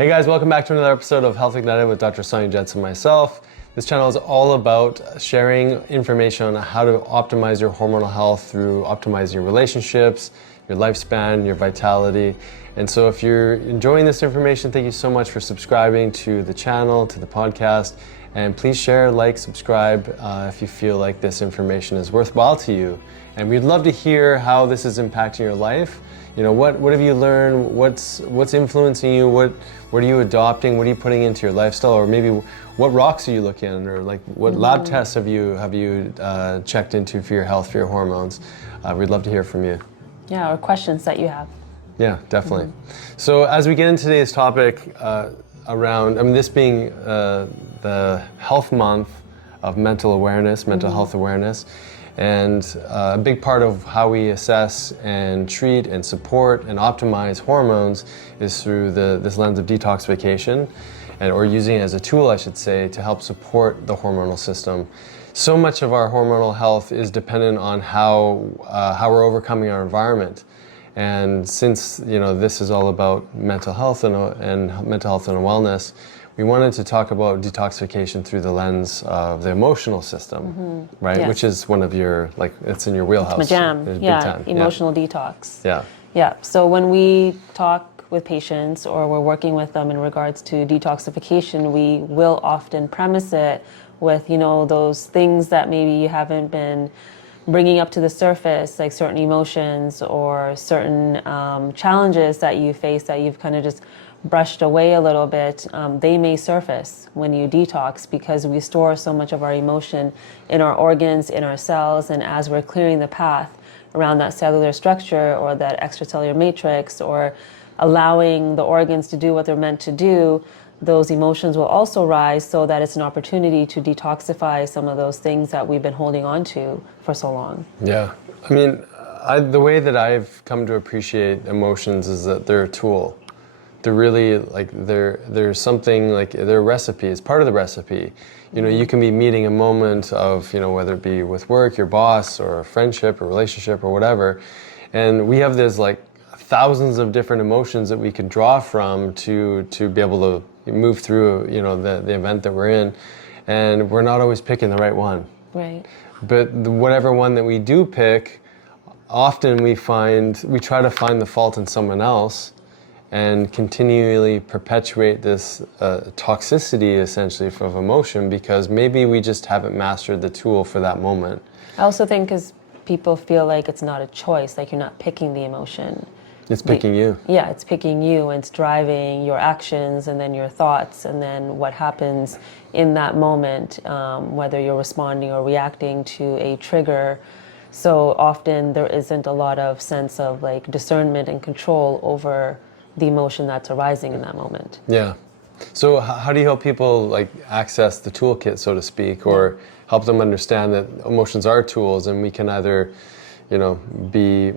Hey guys, welcome back to another episode of Health Ignited with Dr. Sonia Jensen and myself. This channel is all about sharing information on how to optimize your hormonal health through optimizing your relationships, your lifespan, your vitality. And so if you're enjoying this information, thank you so much for subscribing to the channel, to the podcast. And please share, like, subscribe if you feel like this information is worthwhile to you. And we'd love to hear how this is impacting your life. You know, what have you learned? What's influencing you? What are you adopting? What are you putting into your lifestyle? Or maybe what rocks are you looking at? Or like what lab tests have you checked into for your health, for your hormones? We'd love to hear from you. Yeah, or questions that you have. Yeah, definitely. So as we get into today's topic around, this being the health month of mental awareness, mental health awareness, and a big part of how we assess and treat and support and optimize hormones is through this lens of detoxification, or using it as a tool, I should say, to help support the hormonal system. So much of our hormonal health is dependent on how we're overcoming our environment. And since this is all about mental health and mental health and wellness, we wanted to talk about detoxification through the lens of the emotional system, right? Yes. Which is one of your, it's in your wheelhouse. It's my jam. Big Yeah, time. emotional detox. Yeah. Yeah, so when we talk with patients or we're working with them in regards to detoxification, we will often premise it with, those things that maybe you haven't been bringing up to the surface, like certain emotions or certain challenges that you face that you've kind of just brushed away a little bit. They may surface when you detox because we store so much of our emotion in our organs, in our cells, and as we're clearing the path around that cellular structure or that extracellular matrix or allowing the organs to do what they're meant to do, those emotions will also rise so that it's an opportunity to detoxify some of those things that we've been holding on to for so long. Yeah. The way that I've come to appreciate emotions is that they're a tool. They're really they're something they're a recipe. It's part of the recipe. You can be meeting a moment of, whether it be with work, your boss, or a friendship, or relationship, or whatever. And we have this thousands of different emotions that we could draw from to be able to move through, the event that we're in. And we're not always picking the right one. Right. But whatever one that we do pick, often we try to find the fault in someone else and continually perpetuate this toxicity, essentially, of emotion because maybe we just haven't mastered the tool for that moment. I also think because people feel like it's not a choice, like you're not picking the emotion. It's picking you. Yeah, it's picking you, and it's driving your actions and then your thoughts and then what happens in that moment, whether you're responding or reacting to a trigger. So often there isn't a lot of sense of discernment and control over the emotion that's arising in that moment. Yeah. So how do you help people access the toolkit, so to speak, or help them understand that emotions are tools and we can either be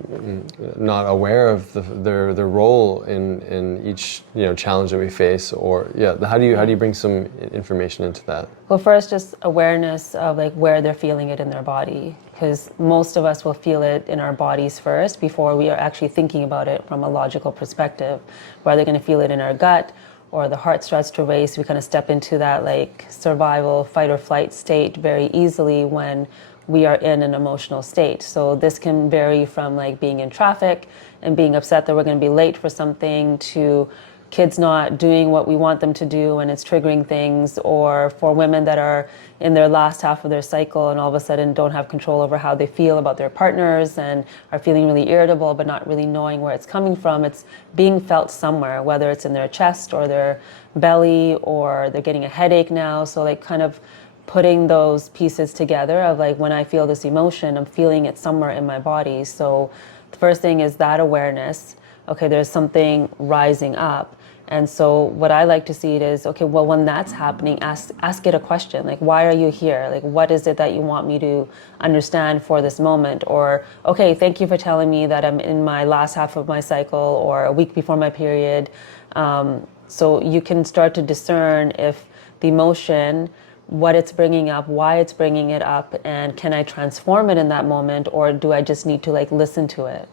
not aware of their role in each challenge that we face, or how do you bring some information into that? Well, first, just awareness of where they're feeling it in their body, because most of us will feel it in our bodies first before we are actually thinking about it from a logical perspective. We're either going to feel it in our gut or the heart starts to race. We kind of step into that survival, fight or flight state very easily when we are in an emotional state. So this can vary from being in traffic and being upset that we're going to be late for something to kids not doing what we want them to do and it's triggering things, or for women that are in their last half of their cycle and all of a sudden don't have control over how they feel about their partners and are feeling really irritable but not really knowing where it's coming from. It's being felt somewhere, whether it's in their chest or their belly, or they're getting a headache now. So kind of putting those pieces together of when I feel this emotion, I'm feeling it somewhere in my body. So the first thing is that awareness. Okay, there's something rising up. And so what I like to see it is, okay, well, when that's happening, ask it a question. Why are you here? What is it that you want me to understand for this moment? Or, okay, thank you for telling me that I'm in my last half of my cycle or a week before my period. So you can start to discern if the emotion, what it's bringing up, why it's bringing it up, and can I transform it in that moment, or do I just need to listen to it?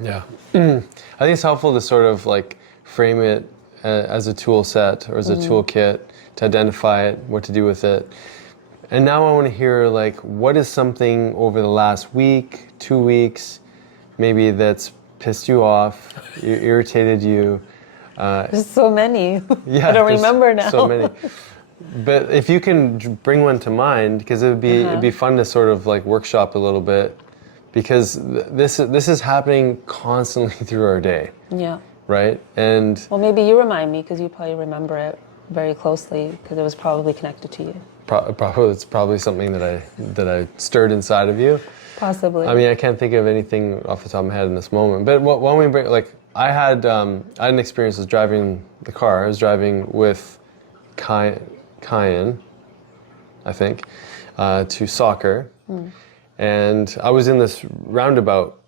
Yeah. I think it's helpful to sort of frame it as a tool set or as a toolkit to identify it, what to do with it. And now I want to hear, like, what is something over the last week, 2 weeks, maybe that's pissed you off, irritated you. There's so many. Yeah, I don't remember now. So many. But if you can bring one to mind, because it'd be fun to sort of like workshop a little bit, because this is happening constantly through our day. Yeah. Right? And well, maybe you remind me, because you probably remember it very closely, because it was probably connected to you. It's probably something that I stirred inside of you. Possibly. I mean, I can't think of anything off the top of my head in this moment. But when we bring, like, I had an experience as driving the car. I was driving with Kyan, I think, to soccer, and I was in this roundabout,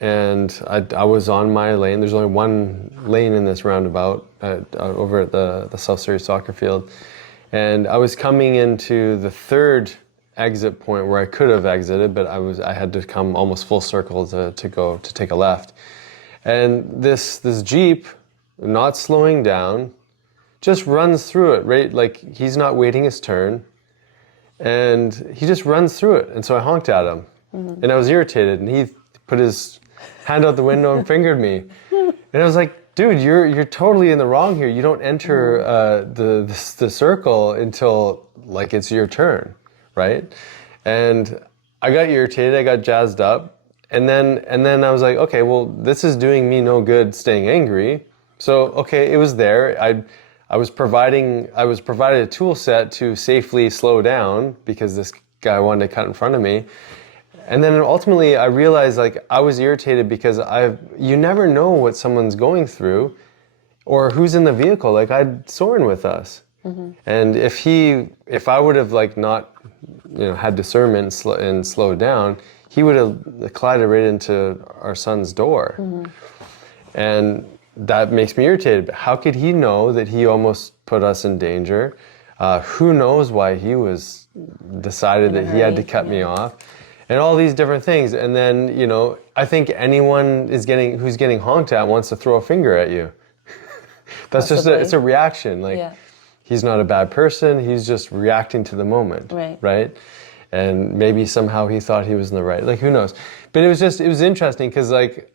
and I was on my lane. There's only one lane in this roundabout over at the South Surrey soccer field, and I was coming into the third exit point where I could have exited, but I had to come almost full circle to take a left, and this Jeep, not slowing down, just runs through it, right? Like, he's not waiting his turn, and he just runs through it. And so I honked at him, and I was irritated, and he put his hand out the window and fingered me. And I was like, dude, you're totally in the wrong here. You don't enter the circle until, like, it's your turn, right? And I got irritated, I got jazzed up, and then I was like, okay, well, this is doing me no good staying angry. So, okay, it was there. I was provided a tool set to safely slow down because this guy wanted to cut in front of me. And then ultimately I realized, like, I was irritated because you never know what someone's going through or who's in the vehicle. Like, I had Soren with us. And if I would have, like, not, had discernment and slowed down, he would have collided right into our son's door. And that makes me irritated. But how could he know that he almost put us in danger? Who knows why he was decided that he had to cut me off, and all these different things. And then, I think anyone who's getting honked at wants to throw a finger at you. That's Possibly. It's a reaction. Like, he's not a bad person. He's just reacting to the moment, right? And maybe somehow he thought he was in the right. Like, who knows? But it was interesting because, like,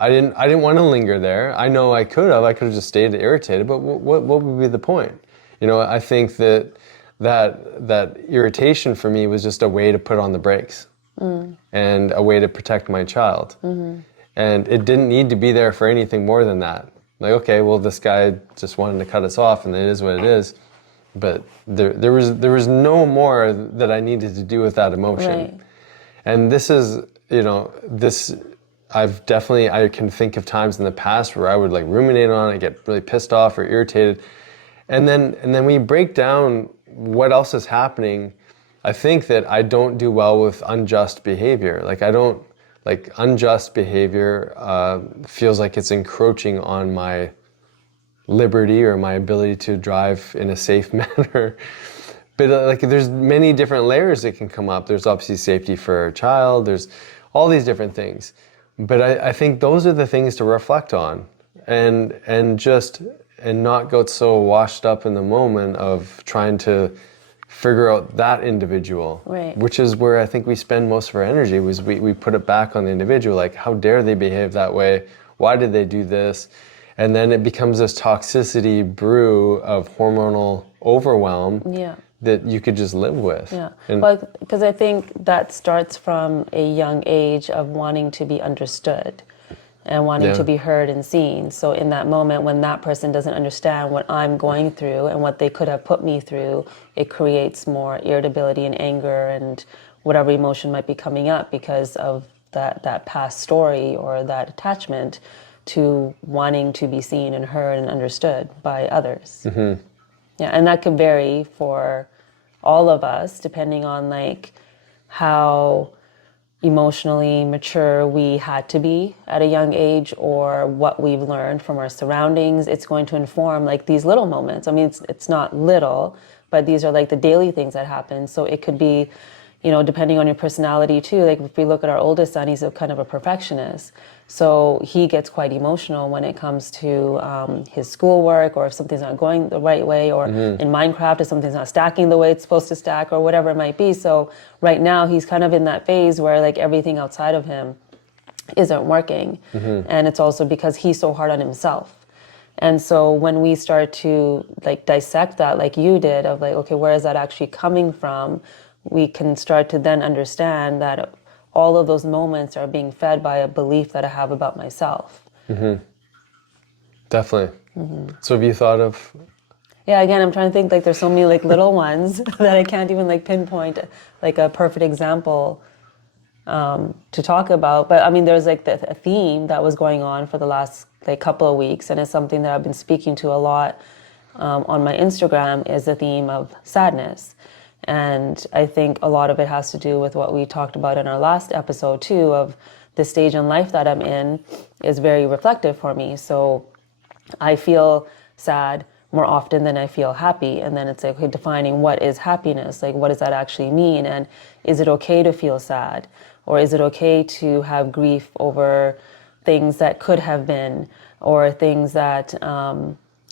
I didn't want to linger there. I know I could have just stayed irritated, but what would be the point? I think that irritation for me was just a way to put on the brakes and a way to protect my child. And it didn't need to be there for anything more than that. Like, okay, well, this guy just wanted to cut us off, and it is what it is. But there was no more that I needed to do with that emotion. Right. And this is, I can think of times in the past where I would, like, ruminate on it, get really pissed off or irritated. And then we break down what else is happening. I think that I don't do well with unjust behavior. Unjust behavior feels like it's encroaching on my liberty or my ability to drive in a safe manner. But there's many different layers that can come up. There's obviously safety for a child. There's all these different things. But I think those are the things to reflect on and not go so washed up in the moment of trying to figure out that individual, which is where I think we spend most of our energy. Was we put it back on the individual, like, how dare they behave that way? Why did they do this? And then it becomes this toxicity brew of hormonal overwhelm that you could just live with. Yeah, because I think that starts from a young age of wanting to be understood and wanting to be heard and seen. So in that moment when that person doesn't understand what I'm going through and what they could have put me through, it creates more irritability and anger and whatever emotion might be coming up because of that past story or that attachment to wanting to be seen and heard and understood by others. Yeah, and that could vary for all of us depending on, like, how emotionally mature we had to be at a young age or what we've learned from our surroundings. It's going to inform, like, these little moments. I mean, it's not little, but these are, like, the daily things that happen. So it could be, you know, depending on your personality too, like if we look at our oldest son, he's a kind of a perfectionist. So he gets quite emotional when it comes to his schoolwork, or if something's not going the right way, or in Minecraft, if something's not stacking the way it's supposed to stack, or whatever it might be. So right now he's kind of in that phase where like everything outside of him isn't working. And it's also because he's so hard on himself. And so when we start to like dissect that, like you did, of like, okay, where is that actually coming from? We can start to then understand that all of those moments are being fed by a belief that I have about myself. Definitely. So have you thought of... Yeah, again, I'm trying to think, like there's so many like little ones that I can't even like pinpoint like a perfect example to talk about. But I mean, there's like a theme that was going on for the last like couple of weeks, and it's something that I've been speaking to a lot on my Instagram, is the theme of sadness. And I think a lot of it has to do with what we talked about in our last episode too, of the stage in life that I'm in is very reflective for me. So I feel sad more often than I feel happy. And then it's like, okay, defining what is happiness? Like, what does that actually mean? And is it okay to feel sad? Or is it okay to have grief over things that could have been, or things that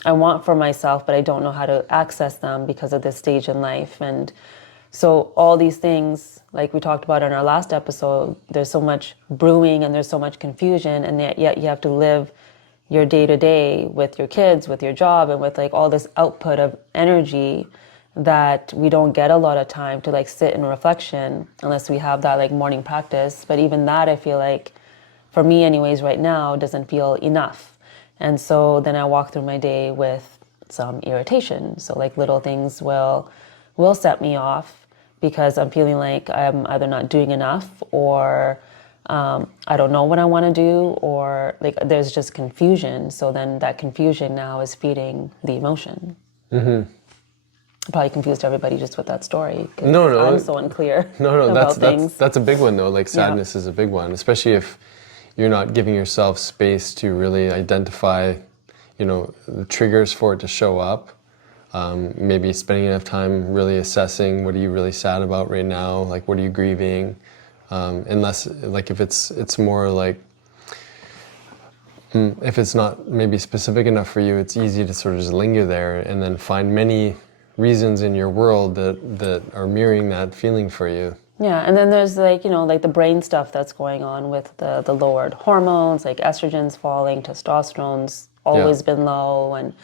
I want for myself, but I don't know how to access them because of this stage in life? And so all these things, like we talked about in our last episode, there's so much brewing and there's so much confusion, and yet you have to live your day-to-day with your kids, with your job, and with like all this output of energy, that we don't get a lot of time to like sit in reflection unless we have that like morning practice. But even that, I feel like, for me anyways right now, doesn't feel enough. And so then I walk through my day with some irritation. So like little things will set me off because I'm feeling like I'm either not doing enough, or I don't know what I want to do, or like there's just confusion. So then that confusion now is feeding the emotion. Probably confused everybody just with that story. No. I'm so unclear No, about things. that's a big one though. Like sadness is a big one, especially if you're not giving yourself space to really identify, the triggers for it to show up. Maybe spending enough time really assessing, what are you really sad about right now? Like, what are you grieving? Unless, like, if it's more like, if it's not maybe specific enough for you, it's easy to sort of just linger there and then find many reasons in your world that are mirroring that feeling for you. Yeah, and then there's like, like the brain stuff that's going on with the lowered hormones, like estrogen's falling, testosterone's always been low, and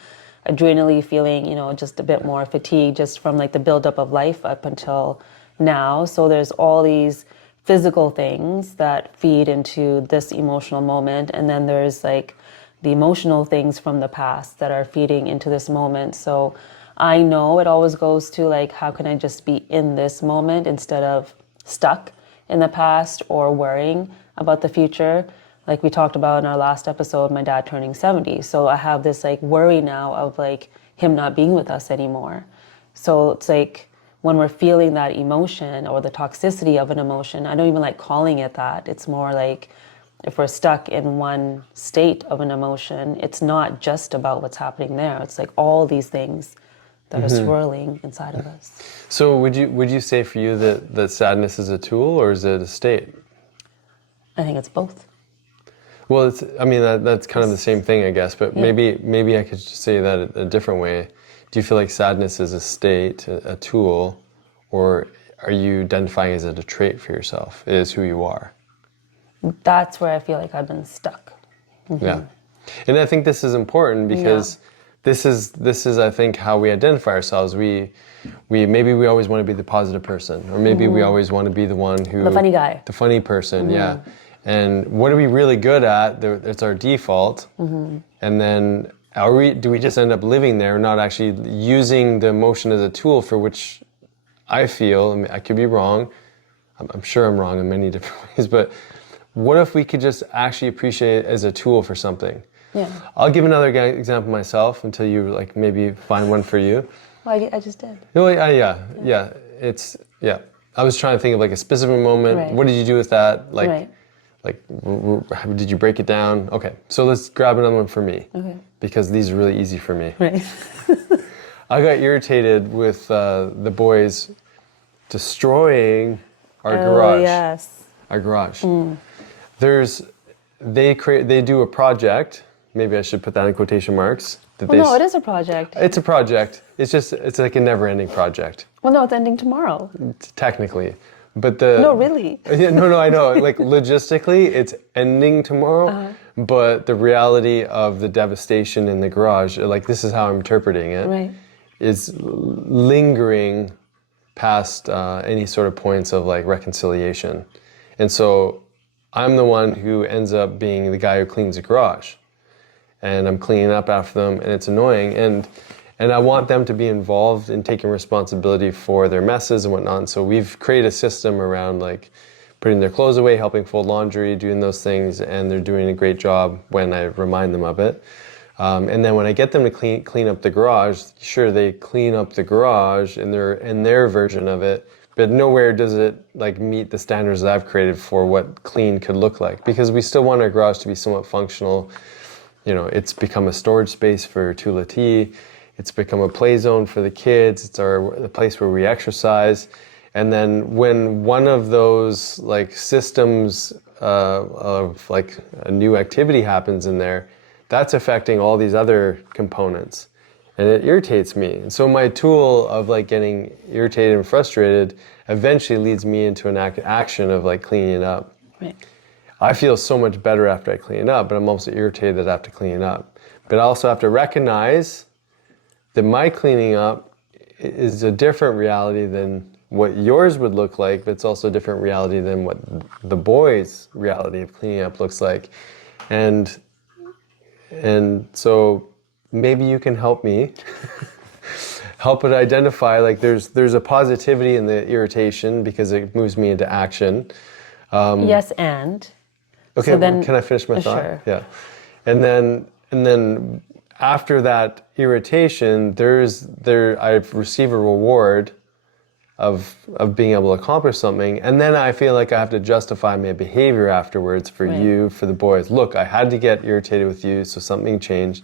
adrenally feeling, just a bit more fatigued just from like the buildup of life up until now. So there's all these physical things that feed into this emotional moment, and then there's like the emotional things from the past that are feeding into this moment. So I know it always goes to like, how can I just be in this moment instead of stuck in the past or worrying about the future? Like we talked about in our last episode, my dad turning 70. So I have this like worry now of like him not being with us anymore. So it's like when we're feeling that emotion or the toxicity of an emotion, I don't even like calling it that. It's more like if we're stuck in one state of an emotion, it's not just about what's happening there. It's like all these things that are swirling inside of us. So would you say for you that sadness is a tool, or is it a state? I think it's both. Well, that's kind of the same thing, I guess, but maybe I could just say that a different way. Do you feel like sadness is a state, a tool, or are you identifying as it a trait for yourself? It is who you are? That's where I feel like I've been stuck. Yeah. And I think this is important because this is I think how we identify ourselves. We maybe we always want to be the positive person, or maybe we always want to be the one who... The funny guy. The funny person, yeah. And what are we really good at? It's our default. And then do we just end up living there, not actually using the emotion as a tool, for which I feel, I could be wrong, I'm sure I'm wrong in many different ways, but what if we could just actually appreciate it as a tool for something? Yeah. I'll give another example myself until you like maybe find one for you. Well, I just did. No, yeah. I was trying to think of like a specific moment. Right. What did you do with that? Like, Right. like, did you break it down? Okay, so let's grab another one for me. Okay. Because these are really easy for me. Right. I got irritated with the boys destroying our Oh, garage. yes. Our garage. They do a project. Maybe I should put that in quotation marks. Well, no, it is a project. It's a project. It's like a never-ending project, Well, no, it's ending tomorrow. technically. But the No, really. Yeah, no, I know. Like logistically, it's ending tomorrow. But the reality of the devastation in the garage, like this is how I'm interpreting it, Right. is lingering past any sort of points of like reconciliation. And so I'm the one who ends up being the guy who cleans the garage. And I'm cleaning up after them, and it's annoying. And I want them to be involved in taking responsibility for their messes and whatnot. And so we've created a system around like putting their clothes away, helping fold laundry, doing those things, and they're doing a great job when I remind them of it. And then when I get them to clean up the garage, sure, they clean up the garage in their version of it, but nowhere does it like meet the standards that I've created for what clean could look like. Because we still want our garage to be somewhat functional. You know, it's become a storage space for Tula Tea. It's become a play zone for the kids. It's the place where we exercise. And then when one of those like systems of like a new activity happens in there, that's affecting all these other components. And it irritates me. And so my tool of like getting irritated and frustrated eventually leads me into an action of like cleaning it up. Right. I feel so much better after I clean it up, but I'm also irritated that I have to clean it up. But I also have to recognize that my cleaning up is a different reality than what yours would look like, but it's also a different reality than what the boys' reality of cleaning up looks like. And so maybe you can help me help it identify like there's a positivity in the irritation because it moves me into action. Yes, and Okay, so then, can I finish my thought? Sure. Yeah. And then after that irritation, I've received a reward of being able to accomplish something, and then I feel like I have to justify my behavior afterwards for Right. you, for the boys. Look, I had to get irritated with you, so something changed.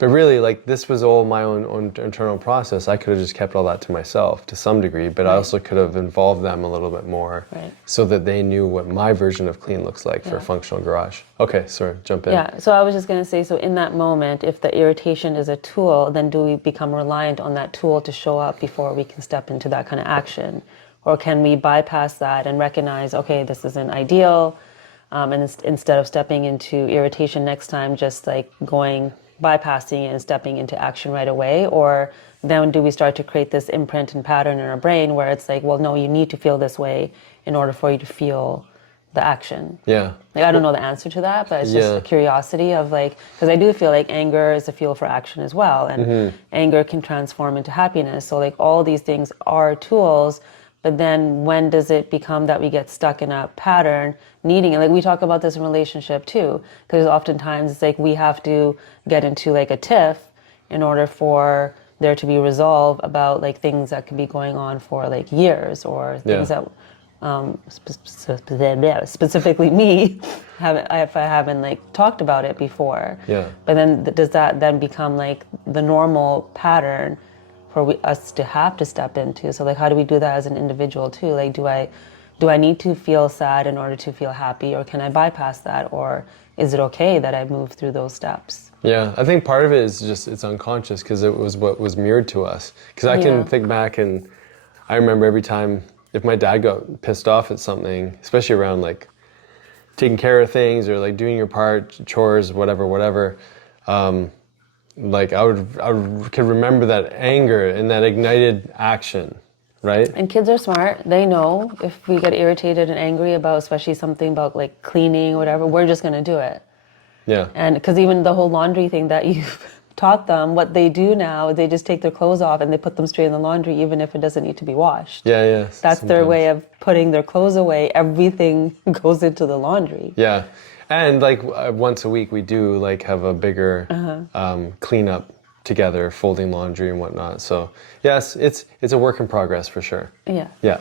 But really, like this was all my own internal process. I could have just kept all that to myself to some degree, but I also could have involved them a little bit more, Right. so that they knew what my version of clean looks like for a functional garage. Okay, sorry, jump in. Yeah, so I was just going to say, so in that moment, if the irritation is a tool, then do we become reliant on that tool to show up before we can step into that kind of action? Or can we bypass that and recognize, okay, this isn't ideal, and instead of stepping into irritation next time, just like bypassing it and stepping into action right away? Or then do we start to create this imprint and pattern in our brain where it's like, well, no, you need to feel this way in order for you to feel the action? Yeah. Like, I don't know the answer to that, but it's just a curiosity of like, because I do feel like anger is a fuel for action as well, and anger can transform into happiness. So like all these things are tools, but then when does it become that we get stuck in a pattern needing it? Like we talk about this in relationship too, because oftentimes it's like we have to get into like a tiff in order for there to be resolve about like things that could be going on for like years, or things that specifically me if I haven't like talked about it before. Yeah. But then does that then become like the normal pattern for us to have to step into? So like how do we do that as an individual too? Like do I need to feel sad in order to feel happy, or can I bypass that, or is it okay that I move through those steps? Yeah, I think part of it is just it's unconscious because it was what was mirrored to us. Because I can think back, and I remember every time if my dad got pissed off at something, especially around like taking care of things or like doing your part, chores, whatever, like I could remember that anger and that ignited action, right? And kids are smart. They know if we get irritated and angry about, especially something about like cleaning or whatever, we're just going to do it. Yeah. And because even the whole laundry thing that you've taught them, what they do now, they just take their clothes off and they put them straight in the laundry, even if it doesn't need to be washed. Yeah. That's their way of putting their clothes away. Everything goes into the laundry. Yeah. And like once a week we do like have a bigger cleanup together, folding laundry and whatnot. So yes, it's a work in progress for sure. Yeah. Yeah.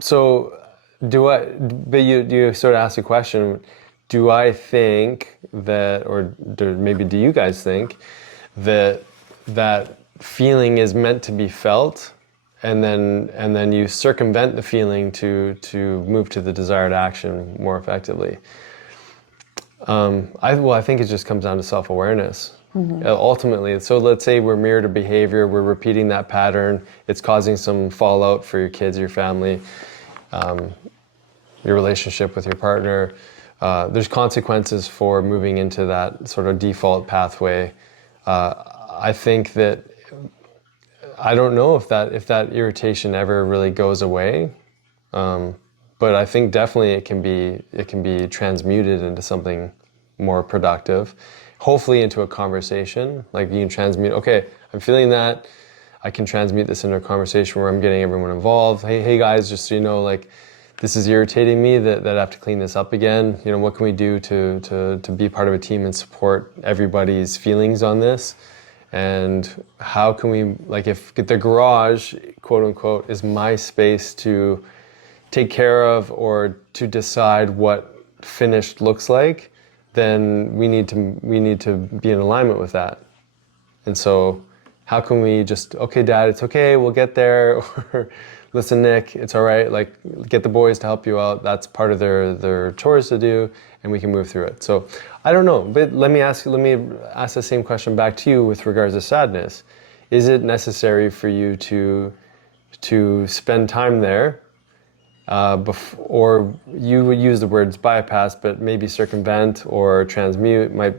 So but you sort of asked a question, do I think that, or maybe do you guys think that feeling is meant to be felt then you circumvent the feeling to move to the desired action more effectively. I think it just comes down to self-awareness. Ultimately, so let's say we're mirrored a behavior, we're repeating that pattern, it's causing some fallout for your kids, your family, your relationship with your partner. There's consequences for moving into that sort of default pathway. I think that I don't know if that irritation ever really goes away, but I think definitely it can be transmuted into something more productive. Hopefully into a conversation. Like you can transmute. Okay, I'm feeling that. I can transmute this into a conversation where I'm getting everyone involved. Hey guys, just so you know, like this is irritating me that I have to clean this up again. You know, what can we do to be part of a team and support everybody's feelings on this? And how can we, like if the garage, quote unquote, is my space to take care of or to decide what finished looks like, then we need to be in alignment with that. And so how can we just, okay, Dad, it's okay, we'll get there, or listen, Nick, it's all right, like get the boys to help you out. That's part of their chores to do, and we can move through it. So I don't know, but let me ask the same question back to you with regards to sadness. Is it necessary for you to spend time there? Or you would use the words bypass, but maybe circumvent or transmute might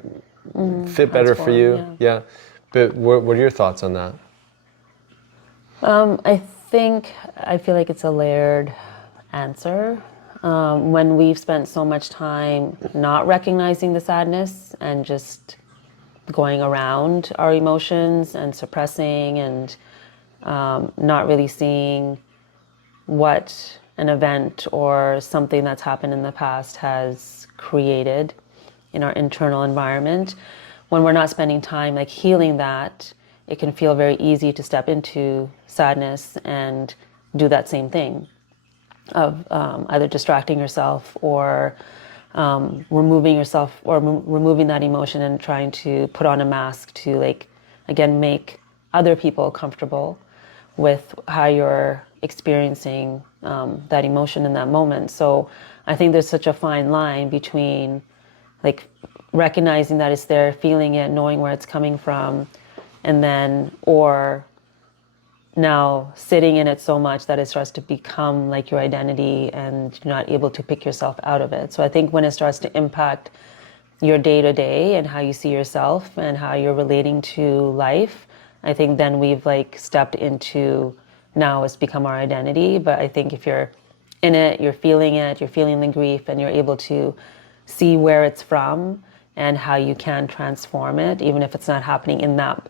fit better for you. Yeah. But what are your thoughts on that? I feel like it's a layered answer. When we've spent so much time not recognizing the sadness and just going around our emotions and suppressing and not really seeing what an event or something that's happened in the past has created in our internal environment, when we're not spending time like healing that, it can feel very easy to step into sadness and do that same thing of either distracting yourself or removing yourself or removing that emotion and trying to put on a mask to, like, again, make other people comfortable with how you're experiencing that emotion in that moment. So I think there's such a fine line between like recognizing that it's there, feeling it, knowing where it's coming from, and then or now sitting in it so much that it starts to become like your identity and you're not able to pick yourself out of it. So I think when it starts to impact your day-to-day and how you see yourself and how you're relating to life, I think then we've like stepped into, now it's become our identity. But I think if you're in it, you're feeling the grief, and you're able to see where it's from and how you can transform it, even if it's not happening in that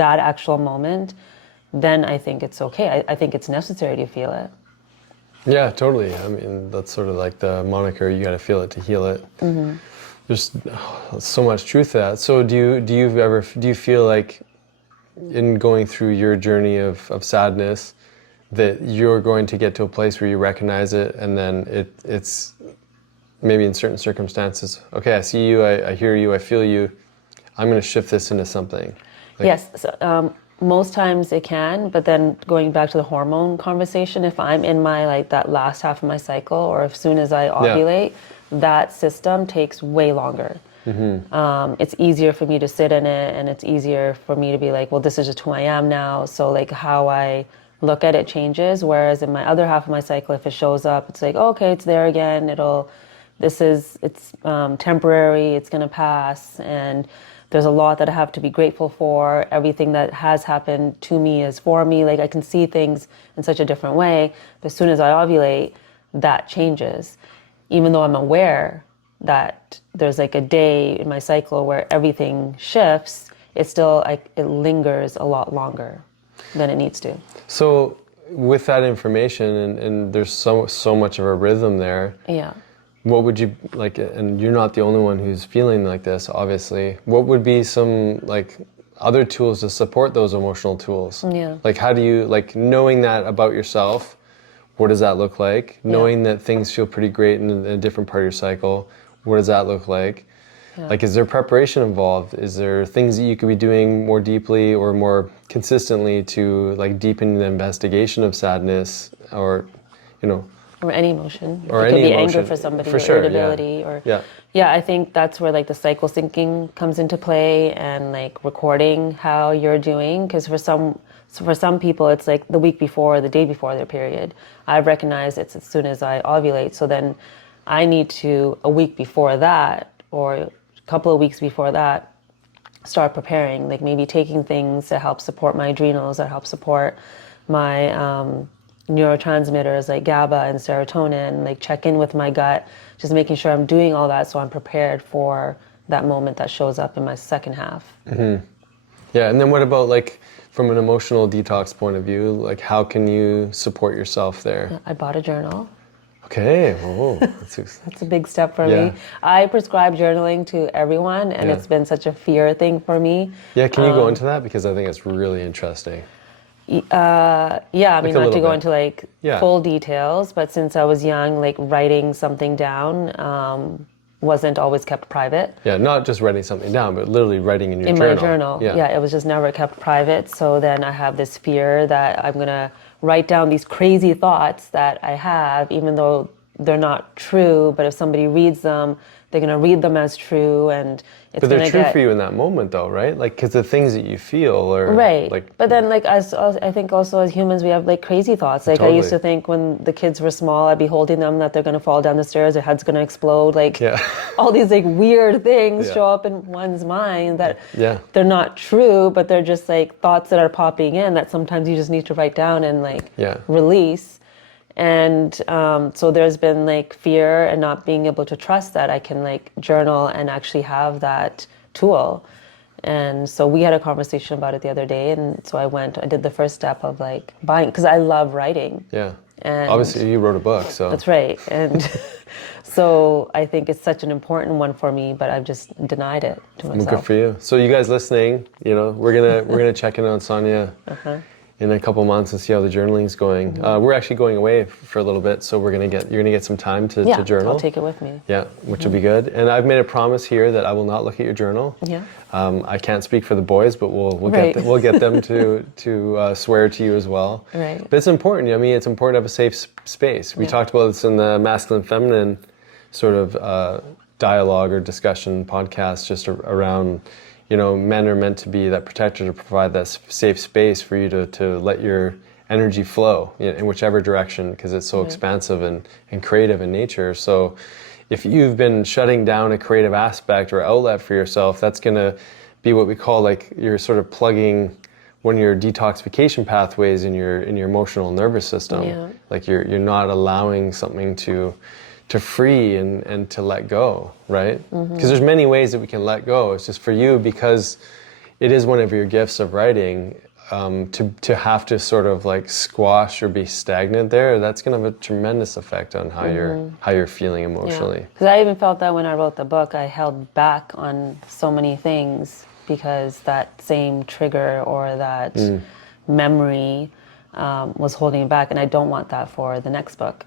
actual moment, then I think it's okay. I think it's necessary to feel it. Yeah, totally. I mean, that's sort of like the moniker, you got to feel it to heal it. Mm-hmm. There's so much truth to that. So do you feel like in going through your journey of sadness that you're going to get to a place where you recognize it, and then it's maybe in certain circumstances, okay, I see you, I hear you, I feel you, I'm going to shift this into something? Like, yes, so, most times it can, but then going back to the hormone conversation, if I'm in my like that last half of my cycle, or as soon as I ovulate, that system takes way longer. Mm-hmm. It's easier for me to sit in it, and it's easier for me to be like, well, this is just who I am now. So like how I look at it changes. Whereas in my other half of my cycle, if it shows up, it's like, oh, okay, it's there again. It's temporary. It's gonna pass, and there's a lot that I have to be grateful for. Everything that has happened to me is for me. Like I can see things in such a different way. But as soon as I ovulate, that changes. Even though I'm aware that there's like a day in my cycle where everything shifts, it still it lingers a lot longer than it needs to. So with that information, and there's so much of a rhythm there. Yeah. What would you like, and you're not the only one who's feeling like this, obviously. What would be some like other tools to support those emotional tools? Yeah. Like how do you, like knowing that about yourself, what does that look like? Knowing that things feel pretty great in a different part of your cycle, what does that look like? Yeah. Like, is there preparation involved? Is there things that you could be doing more deeply or more consistently to like deepen the investigation of sadness, or, you know, Or any emotion. or It could any be anger emotion? for somebody, For or sure, irritability, or yeah, I think that's where like the cycle syncing comes into play, and like recording how you're doing, because for some people it's like the week before, the day before their period. I recognize it's as soon as I ovulate, so then I need to, a week before that or a couple of weeks before that, start preparing, like maybe taking things to help support my adrenals, that help support my neurotransmitters like GABA and serotonin, like check in with my gut, just making sure I'm doing all that so I'm prepared for that moment that shows up in my second half. Yeah, and then what about like from an emotional detox point of view, like how can you support yourself there? I bought a journal. Okay, That's a big step for Yeah. me. I prescribe journaling to everyone, and Yeah. it's been such a fear thing for me. Yeah, can you go into that? Because I think it's really interesting. Yeah, I mean, a not to little go bit. into like Yeah. full details, but since I was young, like writing something down wasn't always kept private. Yeah, not just writing something down, but literally writing in your In journal. my journal, yeah, it was just never kept private. So then I have this fear that I'm gonna write down these crazy thoughts that I have, even though they're not true. But if somebody reads them, they're gonna read them as true, and it's But they're gonna true get for you in that moment, though, right? Like, because the things that you feel are right. like. But then, like as I think also as humans, we have like crazy thoughts. Like I used to Totally. think when the kids were small, I'd be holding them that they're gonna fall down the stairs, their head's gonna explode. Like Yeah. all these like weird things Yeah. show up in one's mind that Yeah. they're not true, but they're just like thoughts that are popping in that sometimes you just need to write down and like Yeah. release. And so there's been like fear and not being able to trust that I can like journal and actually have that tool. And so we had a conversation about it the other day, and so I did the first step of like buying, because I love writing. Yeah. And Obviously, you wrote a book, so. that's right. And so I think it's such an important one for me, but I've just denied it to Well, myself. good for you. So you guys listening, you know, we're gonna check in on Sonia in a couple months and see how the journaling's going. We're actually going away for a little bit, so you're gonna get some time to Yeah, journal. I'll take it with me. Yeah, which will be good. And I've made a promise here that I will not look at your journal. Yeah. I can't speak for the boys, but we'll Right. get them to swear to you as well. Right. But it's important. I mean, it's important to have a safe space. We talked about this in the masculine feminine sort of dialogue or discussion podcast, just around, you know, men are meant to be that protector, to provide that safe space for you to let your energy flow in whichever direction, because it's so expansive and creative in nature. So if you've been shutting down a creative aspect or outlet for yourself, that's going to be what we call like you're sort of plugging one of your detoxification pathways in your emotional nervous system. Yeah. Like you're not allowing something to free and to let go, right? Because there's many ways that we can let go. It's just for you, because it is one of your gifts of writing, to have to sort of like squash or be stagnant there, that's going to have a tremendous effect on how you're feeling emotionally. Because I even felt that when I wrote the book, I held back on so many things because that same trigger or that memory was holding me back, and I don't want that for the next book.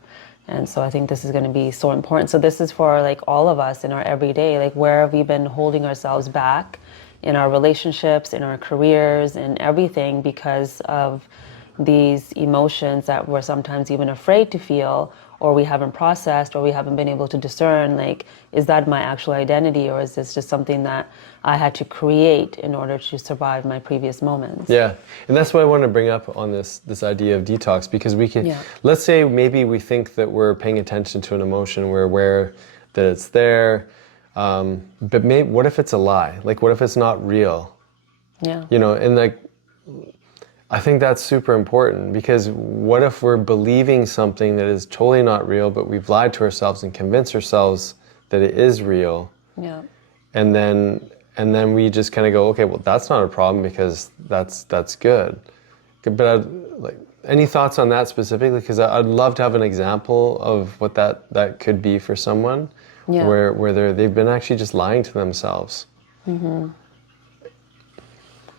And so I think this is going to be so important. So this is for like all of us in our everyday, like where have we been holding ourselves back in our relationships, in our careers, in everything, because of these emotions that we're sometimes even afraid to feel, or we haven't processed, or we haven't been able to discern, like, is that my actual identity, or is this just something that I had to create in order to survive my previous moments? Yeah, and that's what I want to bring up on this idea of detox, because we can, let's say maybe we think that we're paying attention to an emotion, we're aware that it's there, but maybe, what if it's a lie? Like, what if it's not real? Yeah. You know, and like, I think that's super important, because what if we're believing something that is totally not real, but we've lied to ourselves and convinced ourselves that it is real? Yeah. And then we just kind of go, okay, well, that's not a problem because that's good. But any thoughts on that specifically? Because I'd love to have an example of what that could be for someone, where they've been actually just lying to themselves. Mm-hmm.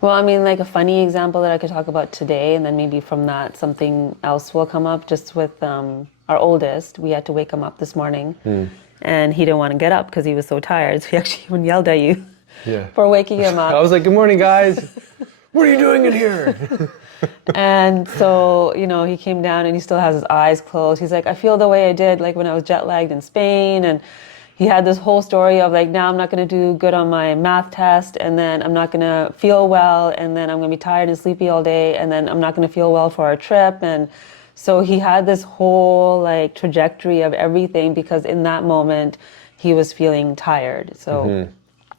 Well, I mean, like a funny example that I could talk about today, and then maybe from that something else will come up. Just with our oldest, we had to wake him up this morning, and he didn't want to get up because he was so tired. So he actually even yelled at you Yeah. for waking him I up. was like, good morning, guys. What are you doing in here? And so, he came down and he still has his eyes closed. He's like, I feel the way I did like when I was jet lagged in Spain. And he had this whole story of like, now I'm not going to do good on my math test, and then I'm not going to feel well, and then I'm going to be tired and sleepy all day, and then I'm not going to feel well for our trip. And so he had this whole like trajectory of everything because in that moment he was feeling tired. So,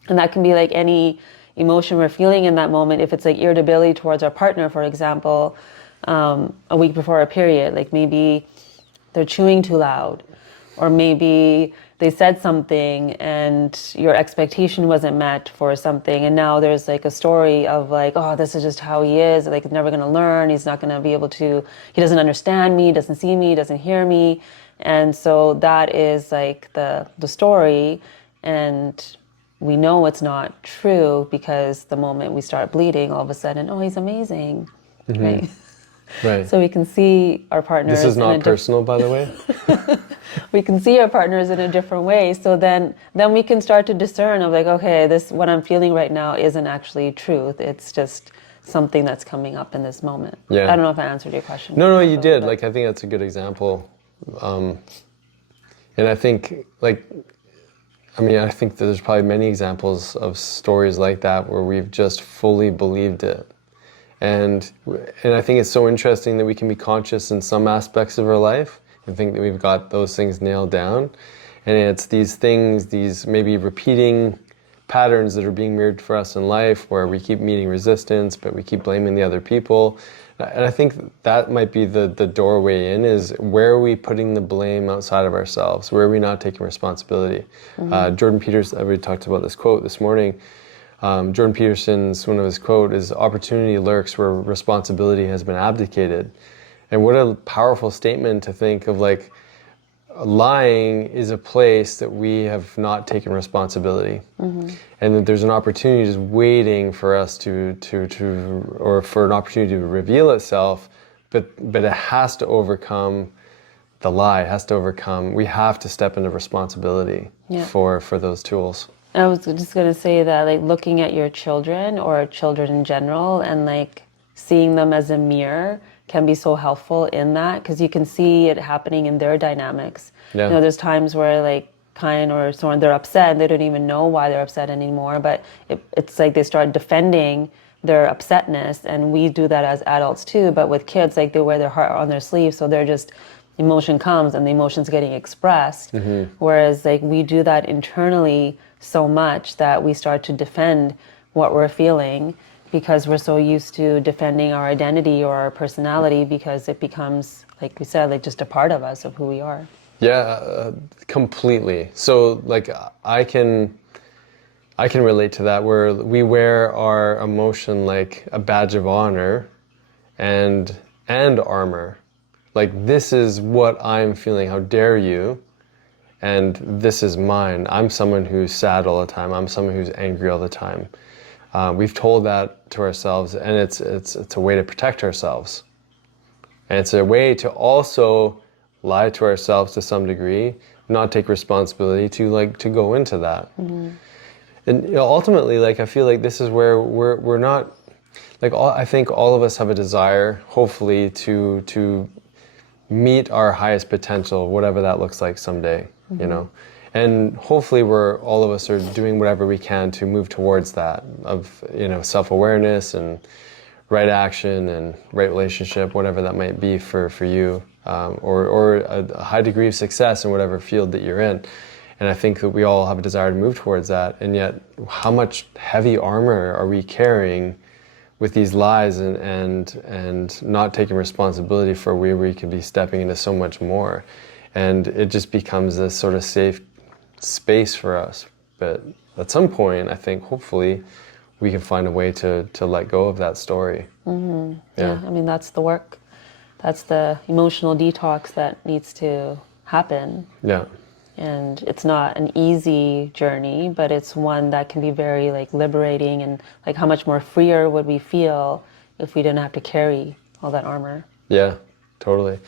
and that can be like any emotion we're feeling in that moment. If it's like irritability towards our partner, for example, a week before a period, like maybe they're chewing too loud, or maybe they said something and your expectation wasn't met for something, and now there's like a story of like, oh, this is just how he is, like he's never going to learn, he's not going to be able to, he doesn't understand me, doesn't see me, doesn't hear me. And so that is like the story, and we know it's not true because the moment we start bleeding, all of a sudden, oh, he's amazing, right? Right. So we can see our partners. This is not personal, by the way. We can see our partners in a different way. So then we can start to discern of like, okay, this, what I'm feeling right now isn't actually truth. It's just something that's coming up in this moment. Yeah. I don't know if I answered your question. No, you did. Like, I think that's a good example. And I think, like, I think that there's probably many examples of stories like that where we've just fully believed it. And I think it's so interesting that we can be conscious in some aspects of our life and think that we've got those things nailed down. And it's these things, these maybe repeating patterns that are being mirrored for us in life where we keep meeting resistance, but we keep blaming the other people. And I think that might be the doorway in, is where are we putting the blame outside of ourselves? Where are we not taking responsibility? Jordan Peterson, we talked about this quote this morning. Jordan Peterson's, one of his quote is, opportunity lurks where responsibility has been abdicated. And what a powerful statement to think of, like, lying is a place that we have not taken responsibility. And that there's an opportunity just waiting for us or for an opportunity to reveal itself, but it has to overcome the lie, it has to overcome, we have to step into responsibility for those tools. I was just going to say that, like, looking at your children or children in general and like seeing them as a mirror can be so helpful in that, because you can see it happening in their dynamics. Yeah. There's times where like Kyan or Soren, they're upset and they don't even know why they're upset anymore, but it's like they start defending their upsetness, and we do that as adults too. But with kids, like, they wear their heart on their sleeve, so they're just, emotion comes and the emotion's getting expressed. Whereas like we do that internally so much that we start to defend what we're feeling because we're so used to defending our identity or our personality, because it becomes, like we said, like just a part of us, of who we are. Yeah, completely. So like I can relate to that, where we wear our emotion like a badge of honor and armor. Like, this is what I'm feeling, how dare you? And this is mine. I'm someone who's sad all the time. I'm someone who's angry all the time. We've told that to ourselves, and it's a way to protect ourselves. And it's a way to also lie to ourselves to some degree, not take responsibility to go into that. And ultimately, like, I feel like this is where we're not, like, I think all of us have a desire, hopefully, to meet our highest potential, whatever that looks like someday, you know? And hopefully all of us are doing whatever we can to move towards that, of, self-awareness and right action and right relationship, whatever that might be for you, or a high degree of success in whatever field that you're in. And I think that we all have a desire to move towards that. And yet, how much heavy armor are we carrying with these lies and not taking responsibility for where we could be stepping into so much more? And it just becomes this sort of safe space for us. But at some point, I think, hopefully, we can find a way to let go of that story. Yeah, I mean, that's the work. That's the emotional detox that needs to happen. Yeah. And it's not an easy journey, but it's one that can be very like liberating, and like how much more freer would we feel if we didn't have to carry all that armor. Yeah, totally.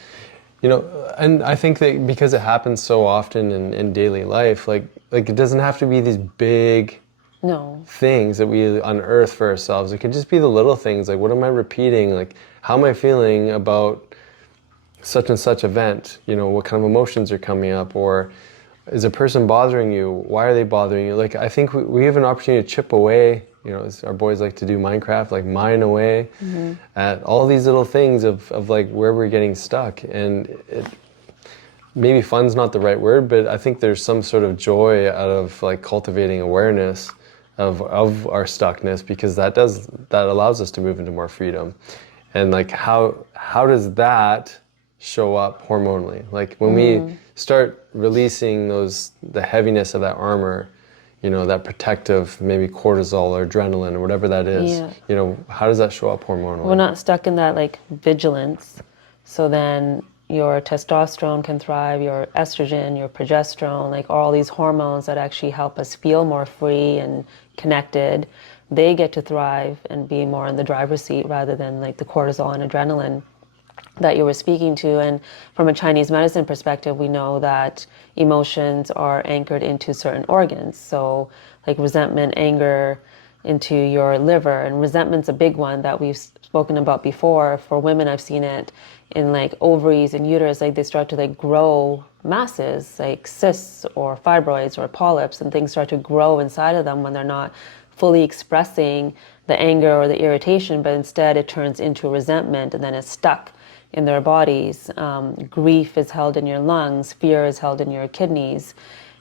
You know, and I think that because it happens so often in daily life, like it doesn't have to be these big No. things that we unearth for ourselves. It could just be the little things, like what am I repeating? Like how am I feeling about such and such event? You know, what kind of emotions are coming up? Or is a person bothering you? Why are they bothering you? Like I think we have an opportunity to chip away, you know, as our boys like to do Minecraft, like mine away at all these little things of like where we're getting stuck. And maybe fun's not the right word, but I think there's some sort of joy out of like cultivating awareness of our stuckness, because that allows us to move into more freedom. And like how does that show up hormonally? Like when we start releasing the heaviness of that armor, you know, that protective, maybe cortisol or adrenaline or whatever that is, you know, how does that show up hormonally? We're not stuck in that like vigilance. So then your testosterone can thrive, your estrogen, your progesterone, like all these hormones that actually help us feel more free and connected, they get to thrive and be more in the driver's seat rather than like the cortisol and adrenaline that you were speaking to. And from a Chinese medicine perspective, we know that emotions are anchored into certain organs. So like resentment, anger, into your liver. And resentment's a big one that we've spoken about before. For women, I've seen it in like ovaries and uterus, like they start to like grow masses, like cysts or fibroids or polyps, and things start to grow inside of them when they're not fully expressing the anger or the irritation, but instead it turns into resentment and then it's stuck in their bodies. Grief is held in your lungs, fear is held in your kidneys,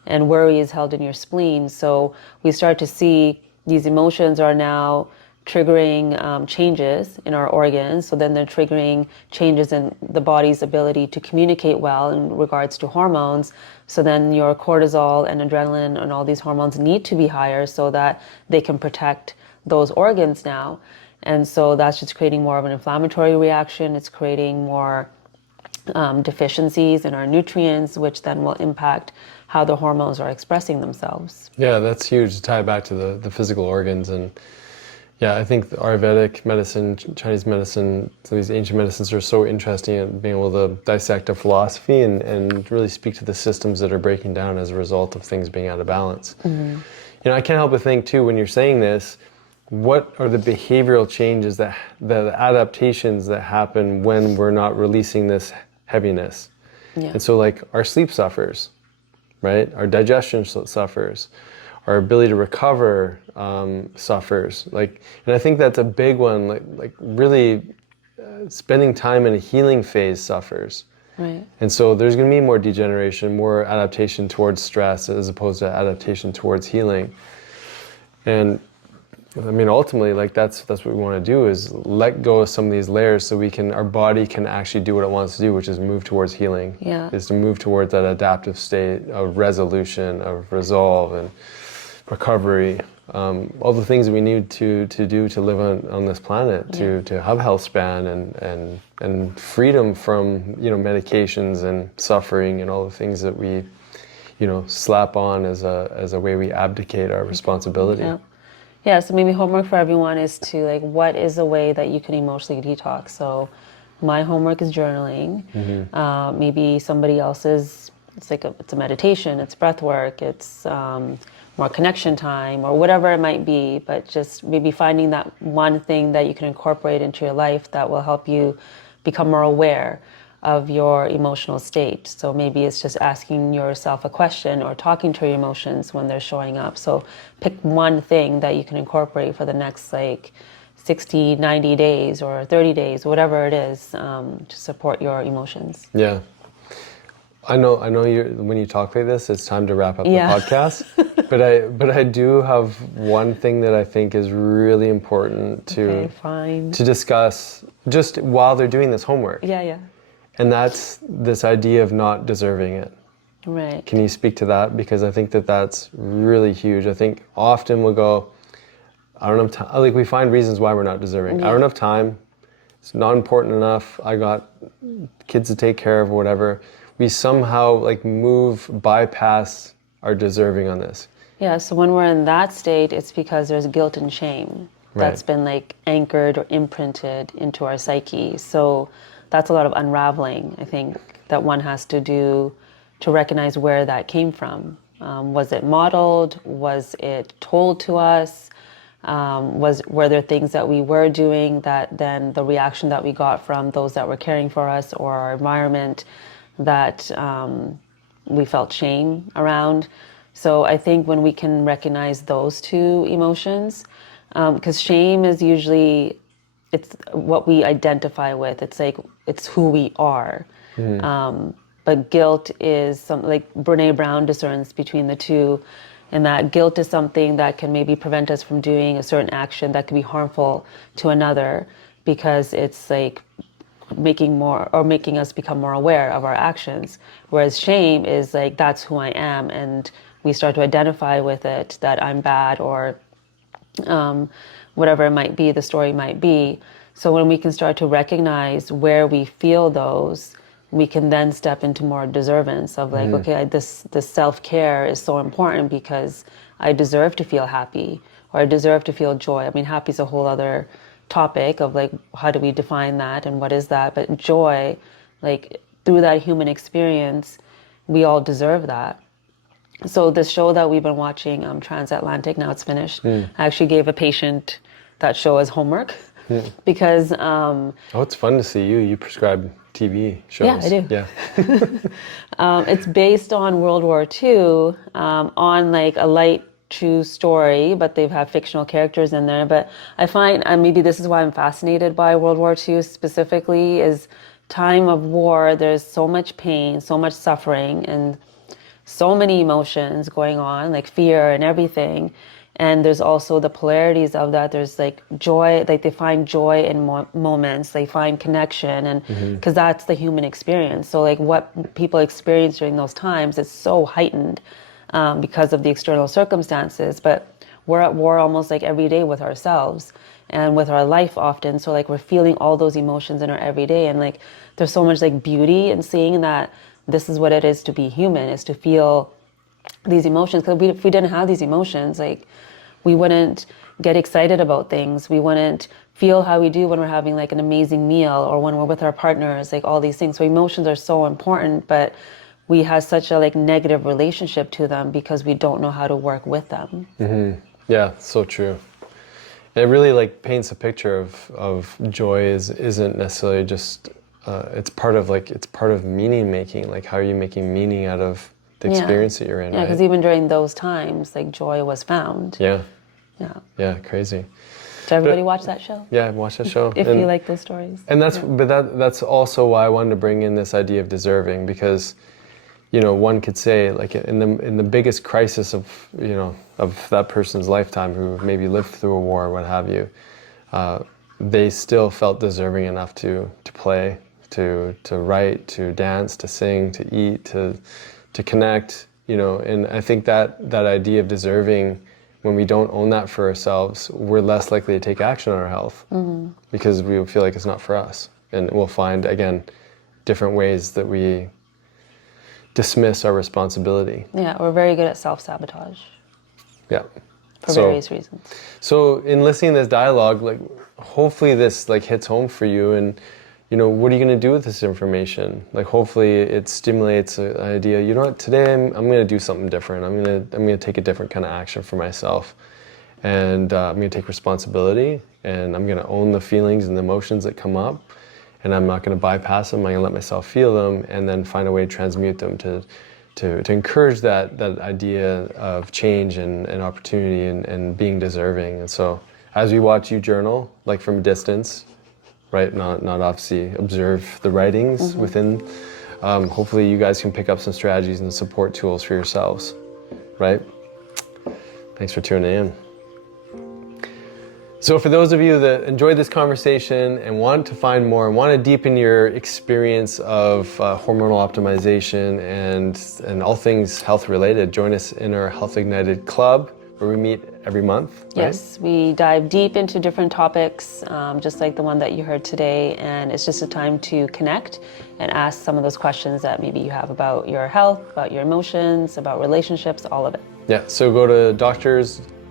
and worry is held in your spleen. So we start to see these emotions are now triggering changes in our organs. So then they're triggering changes in the body's ability to communicate well in regards to hormones. So then your cortisol and adrenaline and all these hormones need to be higher so that they can protect those organs now. And so that's just creating more of an inflammatory reaction. It's creating more deficiencies in our nutrients, which then will impact how the hormones are expressing themselves. Yeah, that's huge to tie back to the physical organs. And yeah, I think the Ayurvedic medicine, Chinese medicine, so these ancient medicines are so interesting at being able to dissect a philosophy and really speak to the systems that are breaking down as a result of things being out of balance. You know, I can't help but think too, when you're saying this, what are the behavioral changes, the adaptations that happen when we're not releasing this heaviness? Yeah. And so like our sleep suffers, right? Our digestion suffers. Our ability to recover suffers. Like, and I think that's a big one. Like really spending time in a healing phase suffers. Right. And so there's going to be more degeneration, more adaptation towards stress as opposed to adaptation towards healing. And I mean, ultimately, like that's what we want to do, is let go of some of these layers so our body can actually do what it wants to do, which is move towards healing. Yeah. Is to move towards that adaptive state of resolution, of resolve and recovery. All the things that we need to do to live on this planet, to have health span and freedom from, you know, medications and suffering and all the things that we, you know, slap on as a way we abdicate our responsibility. Yeah. Yeah, so maybe homework for everyone is to like, what is a way that you can emotionally detox? So my homework is journaling. Maybe somebody else's, it's a meditation, it's breath work, it's more connection time or whatever it might be, but just maybe finding that one thing that you can incorporate into your life that will help you become more aware of your emotional state. So maybe it's just asking yourself a question or talking to your emotions when they're showing up. So pick one thing that you can incorporate for the next like 60, 90 days or 30 days, whatever it is, to support your emotions. Yeah. I know when you talk like this, it's time to wrap up the podcast. But I do have one thing that I think is really important to discuss just while they're doing this homework. Yeah. And that's this idea of not deserving it. Right. Can you speak to that? Because I think that's really huge. I think often we'll go, I don't have time. Like we find reasons why we're not deserving. Yeah. I don't have time. It's not important enough. I got kids to take care of or whatever. We somehow like bypass our deserving on this. Yeah, so when we're in that state, it's because there's guilt and shame that's been like anchored or imprinted into our psyche. So that's a lot of unraveling, I think, that one has to do to recognize where that came from. Was it modeled? Was it told to us? Were there things that we were doing that then the reaction that we got from those that were caring for us or our environment that we felt shame around? So I think when we can recognize those two emotions, because shame is usually, it's what we identify with. It's like, it's who we are. But guilt is something like Brene Brown discerns between the two, and that guilt is something that can maybe prevent us from doing a certain action that could be harmful to another, because it's like making us become more aware of our actions. Whereas shame is like, that's who I am, and we start to identify with it, that I'm bad, or whatever it might be, the story might be. So when we can start to recognize where we feel those, we can then step into more deservance of like, okay, this self-care is so important because I deserve to feel happy, or I deserve to feel joy. I mean, happy is a whole other topic of like, how do we define that and what is that? But joy, like through that human experience, we all deserve that. So the show that we've been watching, Transatlantic, now it's finished, I actually gave a patient that show as homework because... oh, it's fun to see you. You prescribe TV shows. Yeah, I do. Yeah. It's based on World War II, on like a light true story, but they've had fictional characters in there. But I find, maybe this is why I'm fascinated by World War II specifically, is time of war, there's so much pain, so much suffering, and so many emotions going on, like fear and everything. And there's also the polarities of that. There's like joy, like they find joy in moments, they find connection, and because that's the human experience. So like what people experience during those times is so heightened because of the external circumstances. But we're at war almost like every day with ourselves and with our life often. So like we're feeling all those emotions in our everyday, and like there's so much like beauty in seeing that this is what it is to be human, is to feel these emotions. Because if we didn't have these emotions, like we wouldn't get excited about things. We wouldn't feel how we do when we're having like an amazing meal or when we're with our partners, like all these things. So emotions are so important, but we have such a like negative relationship to them because we don't know how to work with them. Yeah, so true. It really like paints a picture of joy isn't necessarily just it's part of meaning making. Like, how are you making meaning out of the experience that you're in? Yeah, because right? even during those times, like joy was found. Yeah. Yeah. Yeah, crazy. Did everybody watch that show? Yeah, watch that show. If you like those stories. And that's also why I wanted to bring in this idea of deserving, because one could say, like, in the biggest crisis of of that person's lifetime, who maybe lived through a war or what have you, they still felt deserving enough to play, to write, to dance, to sing, to eat, to connect, and I think that idea of deserving, when we don't own that for ourselves, we're less likely to take action on our health because we feel like it's not for us. And we'll find, again, different ways that we dismiss our responsibility. Yeah, we're very good at self-sabotage. Yeah. For various reasons. So in listening to this dialogue, like, hopefully this like hits home for you, and what are you going to do with this information? Like, hopefully it stimulates an idea. You know what? Today I'm going to do something different. I'm going to take a different kind of action for myself, and I'm going to take responsibility, and I'm going to own the feelings and the emotions that come up, and I'm not going to bypass them. I'm going to let myself feel them, and then find a way to transmute them to encourage that idea of change and opportunity and being deserving. And so as we watch you journal, like from a distance, right? Not obviously observe the writings within. Hopefully you guys can pick up some strategies and support tools for yourselves, right? Thanks for tuning in. So for those of you that enjoyed this conversation and want to find more and want to deepen your experience of hormonal optimization and all things health related, join us in our Health Ignited Club, where we meet every month. Right? Yes, we dive deep into different topics, just like the one that you heard today, and it's just a time to connect and ask some of those questions that maybe you have about your health, about your emotions, about relationships, all of it. Yeah, so go to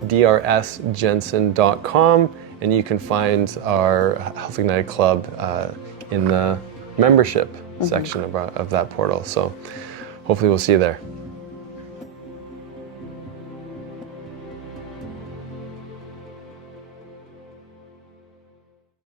drsjensen.com and you can find our Health Ignited Club in the membership section of that portal. So hopefully we'll see you there.